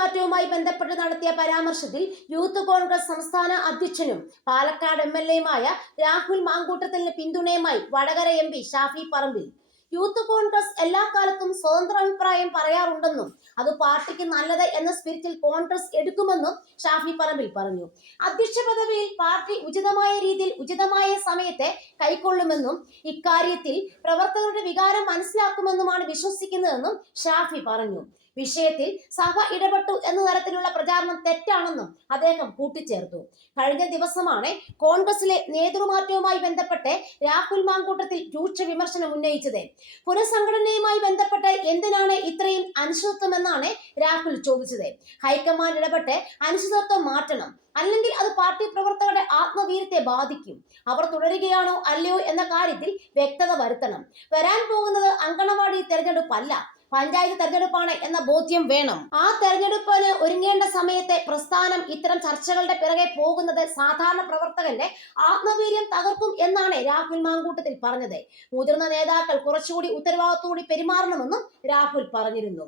നേതൃമാറ്റവുമായി ബന്ധപ്പെട്ട് നടത്തിയ പരാമർശത്തിൽ യൂത്ത് കോൺഗ്രസ് സംസ്ഥാന അധ്യക്ഷനും പാലക്കാട് MLA രാഹുൽ മാങ്കൂട്ടത്തിന് പിന്തുണയുമായി വടകര MP ഷാഫി പറമ്പിൽ. യൂത്ത് കോൺഗ്രസ് എല്ലാ കാലത്തും സ്വതന്ത്ര അഭിപ്രായം പറയാറുണ്ടെന്നും അത് പാർട്ടിക്ക് നല്ലത് എന്ന സ്പിരിറ്റിൽ കോൺഗ്രസ് എടുക്കുമെന്നും ഷാഫി പറമ്പിൽ പറഞ്ഞു. അധ്യക്ഷ പദവിയിൽ പാർട്ടി ഉചിതമായ രീതിയിൽ ഉചിതമായ സമയത്തെ കൈക്കൊള്ളുമെന്നും ഇക്കാര്യത്തിൽ പ്രവർത്തകരുടെ വികാരം മനസ്സിലാക്കുമെന്നുമാണ് വിശ്വസിക്കുന്നതെന്നും ഷാഫി പറഞ്ഞു. വിഷയത്തിൽ സഭ ഇടപെട്ടു എന്ന തരത്തിലുള്ള പ്രചാരണം തെറ്റാണെന്നും അദ്ദേഹം കൂട്ടിച്ചേർത്തു. കഴിഞ്ഞ ദിവസമാണ് കോൺഗ്രസിലെ നേതൃമാറ്റവുമായി ബന്ധപ്പെട്ട് രാഹുൽ മാങ്കൂട്ടത്തിൽ രൂക്ഷ വിമർശനം ഉന്നയിച്ചത്. പുനഃസംഘടനയുമായി ബന്ധപ്പെട്ട് എന്തിനാണ് ഇത്രയും അനിശ്ചിതത്വമെന്നാണ് രാഹുൽ ചോദിച്ചത്. ഹൈക്കമാൻഡ് ഇടപെട്ട് അനിശ്ചിതത്വം മാറ്റണം, അല്ലെങ്കിൽ അത് പാർട്ടി പ്രവർത്തകരുടെ ആത്മവീര്യത്തെ ബാധിക്കും. അവർ തുടരുകയാണോ അല്ലയോ എന്ന കാര്യത്തിൽ വ്യക്തത വരുത്തണം. വരാൻ പോകുന്നത് അങ്കണവാടി തെരഞ്ഞെടുപ്പല്ല, പഞ്ചായത്ത് തെരഞ്ഞെടുപ്പാണ് എന്ന ബോധ്യം വേണം. ആ തെരഞ്ഞെടുപ്പിന് ഒരുങ്ങേണ്ട സമയത്തെ പ്രസ്ഥാനം ഇത്തരം ചർച്ചകളുടെ പിറകെ പോകുന്നത് സാധാരണ പ്രവർത്തകന്റെ ആത്മവീര്യം തകർക്കും എന്നാണ് രാഹുൽ മാങ്കൂട്ടത്തിൽ പറഞ്ഞത്. മുതിർന്ന നേതാക്കൾ കുറച്ചുകൂടി ഉത്തരവാദിത്തോടെ പെരുമാറണമെന്നും രാഹുൽ പറഞ്ഞിരുന്നു.